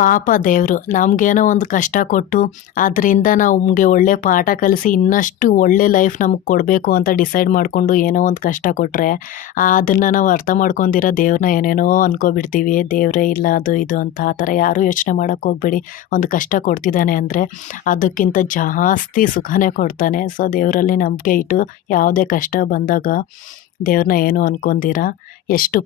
ಪಾಪ ದೇವರು ನಮಗೇನೋ ಒಂದು ಕಷ್ಟ ಕೊಟ್ಟು ಅದರಿಂದ ನಮಗೆ ಒಳ್ಳೆ ಪಾಠ ಕಲಿಸಿ ಇನ್ನಷ್ಟು ಒಳ್ಳೆ ಲೈಫ್ ನಮಗೆ ಕೊಡಬೇಕು ಅಂತ ಡಿಸೈಡ್ ಮಾಡಿಕೊಂಡು ಏನೋ ಒಂದು ಕಷ್ಟ ಕೊಟ್ಟರೆ ಅದನ್ನು ನಾವು ಅರ್ಥ ಮಾಡ್ಕೊಂಡಿರೋ ದೇವ್ರನ್ನ ಏನೇನೋ ಅಂದ್ಕೊಬಿಡ್ತೀವಿ. ದೇವರೇ ಇಲ್ಲ ಅದು ಇದು ಅಂತ. ಆ ಥರ ಯಾರೂ ಯೋಚನೆ ಮಾಡೋಕ್ಕೆ ಹೋಗಬೇಡಿ. ಒಂದು ಕಷ್ಟ ಕೊಡ್ತಿದ್ದಾನೆ ಅಂದರೆ ಅದಕ್ಕಿಂತ ಜಾಸ್ತಿ ಸುಖನೇ ಕೊಡ್ತಾನೆ. ಸೊ ದೇವರಲ್ಲಿ ನಂಬಿಕೆ ಇಟ್ಟು ಯಾವುದೇ ಕಷ್ಟ ಬಂದಾಗ ದೇವ್ರನ್ನ ಏನು ಅನ್ಕೊಂದಿರ ಎಷ್ಟು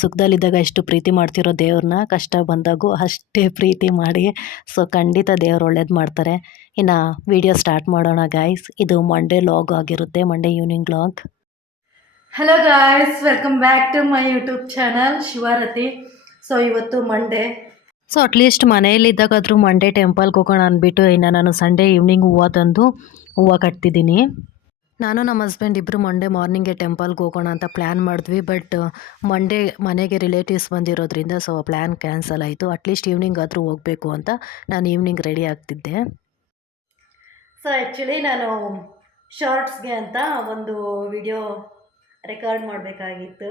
ಸುಖದಲ್ಲಿದ್ದಾಗ ಎಷ್ಟು ಪ್ರೀತಿ ಮಾಡ್ತಿರೋ ದೇವ್ರನ್ನ ಕಷ್ಟ ಬಂದಾಗೂ ಅಷ್ಟೇ ಪ್ರೀತಿ ಮಾಡಿ. ಸೊ ಖಂಡಿತ ದೇವ್ರು ಒಳ್ಳೇದು ಮಾಡ್ತಾರೆ. ಇನ್ನು ವಿಡಿಯೋ ಸ್ಟಾರ್ಟ್ ಮಾಡೋಣ ಗಾಯ್ಸ್. ಇದು ಮಂಡೇ ಲಾಗ್ ಆಗಿರುತ್ತೆ, Monday evening log. Hello guys, welcome back to my YouTube channel Shivarathi. So ಇವತ್ತು ಮಂಡೇ. ಸೊ ಅಟ್ಲೀಸ್ಟ್ ಮನೆಯಲ್ಲಿದ್ದಾಗಾದರೂ ಮಂಡೇ ಟೆಂಪಲ್ಗೆ ಹೋಗೋಣ ಅಂದ್ಬಿಟ್ಟು ಇನ್ನು ನಾನು ಸಂಡೇ ಈವ್ನಿಂಗ್ ಹೂವು ತಂದು ಹೂವು ಕಟ್ತಿದ್ದೀನಿ. ನಾನು ನಮ್ಮ ಹಸ್ಬೆಂಡ್ ಇಬ್ಬರು ಮಂಡೇ ಮಾರ್ನಿಂಗೆ ಟೆಂಪಲ್ಗೆ ಹೋಗೋಣ ಅಂತ ಪ್ಲ್ಯಾನ್ ಮಾಡಿದ್ವಿ. ಬಟ್ ಮಂಡೇ ಮನೆಗೆ ರಿಲೇಟಿವ್ಸ್ ಬಂದಿರೋದ್ರಿಂದ ಸೊ ಪ್ಲ್ಯಾನ್ ಕ್ಯಾನ್ಸಲ್ ಆಯಿತು. ಅಟ್ಲೀಸ್ಟ್ ಈವ್ನಿಂಗ್ ಆದರೂ ಹೋಗಬೇಕು ಅಂತ ನಾನು ಈವ್ನಿಂಗ್ ರೆಡಿ ಆಗ್ತಿದ್ದೆ. ಸೊ ಆ್ಯಕ್ಚುಲಿ ನಾನು ಶಾರ್ಟ್ಸ್ಗೆ ಅಂತ ಒಂದು ವಿಡಿಯೋ ರೆಕಾರ್ಡ್ ಮಾಡಬೇಕಾಗಿತ್ತು.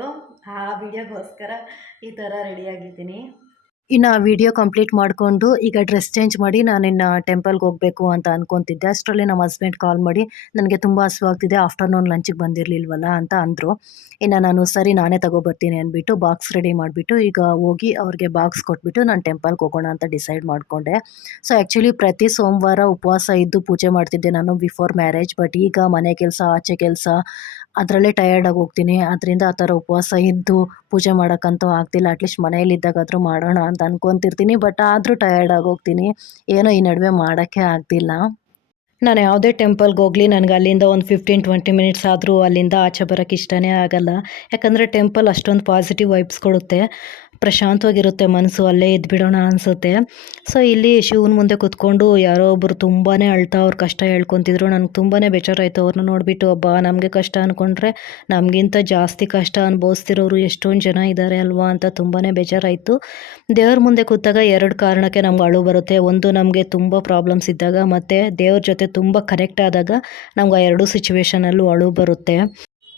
ಆ ವಿಡಿಯೋಗೋಸ್ಕರ ಈ ಥರ ರೆಡಿಯಾಗಿದ್ದೀನಿ. ಇನ್ನು ವಿಡಿಯೋ ಕಂಪ್ಲೀಟ್ ಮಾಡಿಕೊಂಡು ಈಗ ಡ್ರೆಸ್ ಚೇಂಜ್ ಮಾಡಿ ನಾನಿನ್ನು ಟೆಂಪಲ್ಗೆ ಹೋಗಬೇಕು ಅಂತ ಅಂದ್ಕೊತಿದ್ದೆ. ಅಷ್ಟರಲ್ಲಿ ನಮ್ಮ ಹಸ್ಬೆಂಡ್ ಕಾಲ್ ಮಾಡಿ ನನಗೆ ತುಂಬ ಹಸುವಾಗ್ತಿದೆ, ಆಫ್ಟರ್ನೂನ್ ಲಂಚಿಗೆ ಬಂದಿರಲಿಲ್ವಲ್ಲ ಅಂತ ಅಂದರು. ಇನ್ನು ನಾನು ಸರಿ ನಾನೇ ತಗೊಬರ್ತೀನಿ ಅಂದ್ಬಿಟ್ಟು ಬಾಕ್ಸ್ ರೆಡಿ ಮಾಡಿಬಿಟ್ಟು ಈಗ ಹೋಗಿ ಅವ್ರಿಗೆ ಬಾಕ್ಸ್ ಕೊಟ್ಬಿಟ್ಟು ನಾನು ಟೆಂಪಲ್ಗೆ ಹೋಗೋಣ ಅಂತ ಡಿಸೈಡ್ ಮಾಡಿಕೊಂಡೆ. ಸೊ ಆ್ಯಕ್ಚುಲಿ ಪ್ರತಿ ಸೋಮವಾರ ಉಪವಾಸ ಇದ್ದು ಪೂಜೆ ಮಾಡ್ತಿದ್ದೆ ನಾನು ಬಿಫೋರ್ ಮ್ಯಾರೇಜ್. ಬಟ್ ಈಗ ಮನೆ ಕೆಲಸ ಆಚೆ ಕೆಲಸ ಅದರಲ್ಲೇ ಟಯರ್ಡಾಗಿ ಹೋಗ್ತೀನಿ. ಅದರಿಂದ ಆ ಥರ ಉಪವಾಸ ಇದ್ದು ಪೂಜೆ ಮಾಡೋಕ್ಕಂತೂ ಆಗ್ತಿಲ್ಲ. ಅಟ್ಲೀಸ್ಟ್ ಮನೆಯಲ್ಲಿದ್ದಾಗಾದರೂ ಮಾಡೋಣ ಅಂತ ಅಂದ್ಕೊತಿರ್ತೀನಿ. ಬಟ್ ಆದರೂ ಟಯರ್ಡಾಗಿ ಹೋಗ್ತೀನಿ. ಏನೋ ಈ ನಡುವೆ ಮಾಡೋಕ್ಕೆ ಆಗ್ತಿಲ್ಲ. ನಾನು ಯಾವುದೇ ಟೆಂಪಲ್ಗೆ ಹೋಗಲಿ ನನಗೆ ಅಲ್ಲಿಂದ ಒಂದು 15-20 ಮಿನಿಟ್ಸ್ ಆದರೂ ಅಲ್ಲಿಂದ ಆಚೆ ಬರೋಕ್ಕೆ ಇಷ್ಟನೇ ಆಗಲ್ಲ. ಯಾಕಂದರೆ ಟೆಂಪಲ್ ಅಷ್ಟೊಂದು ಪಾಸಿಟಿವ್ ವೈಬ್ಸ್ ಕೊಡುತ್ತೆ, ಪ್ರಶಾಂತವಾಗಿರುತ್ತೆ ಮನಸ್ಸು, ಅಲ್ಲೇ ಇದ್ಬಿಡೋಣ ಅನಿಸುತ್ತೆ. ಸೊ ಇಲ್ಲಿ ಶಿವನ ಮುಂದೆ ಕೂತ್ಕೊಂಡು ಯಾರೋ ಒಬ್ಬರು ತುಂಬಾ ಅಳ್ತಾ ಅವ್ರ ಕಷ್ಟ ಹೇಳ್ಕೊತಿದ್ರು. ನನಗೆ ತುಂಬಾ ಬೇಜಾರಾಯಿತು ಅವ್ರನ್ನ ನೋಡಿಬಿಟ್ಟು. ಒಬ್ಬ ನಮಗೆ ಕಷ್ಟ ಅಂದ್ಕೊಂಡ್ರೆ ನಮಗಿಂತ ಜಾಸ್ತಿ ಕಷ್ಟ ಅನುಭವಿಸ್ತಿರೋರು ಎಷ್ಟೊಂದು ಜನ ಇದ್ದಾರೆ ಅಲ್ವಾ ಅಂತ ತುಂಬಾ ಬೇಜಾರಾಯಿತು. ದೇವ್ರ ಮುಂದೆ ಕೂತಾಗ ಎರಡು ಕಾರಣಕ್ಕೆ ನಮ್ಗೆ ಅಳು ಬರುತ್ತೆ. ಒಂದು ನಮಗೆ ತುಂಬ ಪ್ರಾಬ್ಲಮ್ಸ್ ಇದ್ದಾಗ, ಮತ್ತು ದೇವ್ರ ಜೊತೆ ತುಂಬ ಕನೆಕ್ಟ್ ಆದಾಗ ನಮ್ಗೆ ಆ ಎರಡೂ ಸಿಚುವೇಶನಲ್ಲೂ ಅಳು ಬರುತ್ತೆ.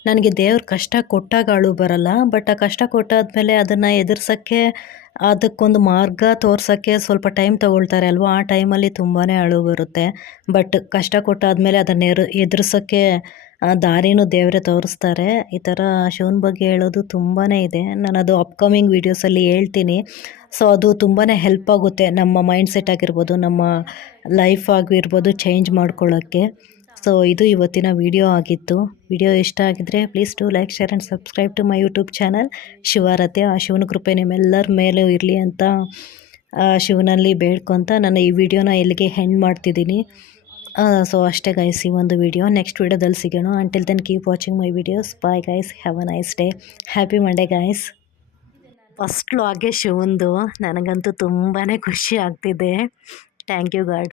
ನನಗೆ ದೇವ್ರ ಕಷ್ಟ ಕೊಟ್ಟಾಗ ಅಳು ಬರಲ್ಲ. ಬಟ್ ಆ ಕಷ್ಟ ಕೊಟ್ಟಾದ್ಮೇಲೆ ಅದನ್ನು ಎದುರ್ಸೋಕ್ಕೆ, ಅದಕ್ಕೊಂದು ಮಾರ್ಗ ತೋರ್ಸೋಕ್ಕೆ ಸ್ವಲ್ಪ ಟೈಮ್ ತೊಗೊಳ್ತಾರೆ ಅಲ್ವಾ, ಆ ಟೈಮಲ್ಲಿ ತುಂಬಾ ಅಳು ಬರುತ್ತೆ. ಬಟ್ ಕಷ್ಟ ಕೊಟ್ಟಾದ್ಮೇಲೆ ಅದನ್ನು ಎದುರ್ಸೋಕ್ಕೆ ದಾರಿನೂ ದೇವರೇ ತೋರಿಸ್ತಾರೆ. ಈ ಥರ ಶಿವನ ಬಗ್ಗೆ ಹೇಳೋದು ತುಂಬಾ ಇದೆ. ನಾನು ಅದು ಅಪ್ಕಮಿಂಗ್ ವೀಡಿಯೋಸಲ್ಲಿ ಹೇಳ್ತೀನಿ. ಸೊ ಅದು ತುಂಬಾ ಹೆಲ್ಪ್ ಆಗುತ್ತೆ, ನಮ್ಮ ಮೈಂಡ್ ಸೆಟ್ ಆಗಿರ್ಬೋದು, ನಮ್ಮ ಲೈಫ್ ಆಗಿರ್ಬೋದು ಚೇಂಜ್ ಮಾಡ್ಕೊಳ್ಳೋಕ್ಕೆ. ಸೊ ಇದು ಇವತ್ತಿನ ವಿಡಿಯೋ ಆಗಿತ್ತು. ವಿಡಿಯೋ ಇಷ್ಟ ಆಗಿದ್ರೆ please to like, share and subscribe to my YouTube channel Shivarathi. ಆ ಶಿವನ ಕೃಪೆ ನಿಮ್ಮೆಲ್ಲರ ಮೇಲೂ ಇರಲಿ ಅಂತ ಶಿವನಲ್ಲಿ ಬೇಡ್ಕೊತ ನಾನು ಈ ವಿಡಿಯೋನ ಇಲ್ಲಿಗೆ ಹೆಂಡ್ ಮಾಡ್ತಿದ್ದೀನಿ. ಸೊ ಅಷ್ಟೇ ಗೈಸ್ ಈ ಒಂದು ವಿಡಿಯೋ. ನೆಕ್ಸ್ಟ್ ವಿಡಿಯೋದಲ್ಲಿ ಸಿಗೋಣ. Until then keep watching my videos. Bye guys, have a nice day. Happy Monday guys. First ಲಾಗೆ ಶಿವಂದು. ನನಗಂತೂ ತುಂಬಾ ಖುಷಿ ಆಗ್ತಿದೆ. Thank you god.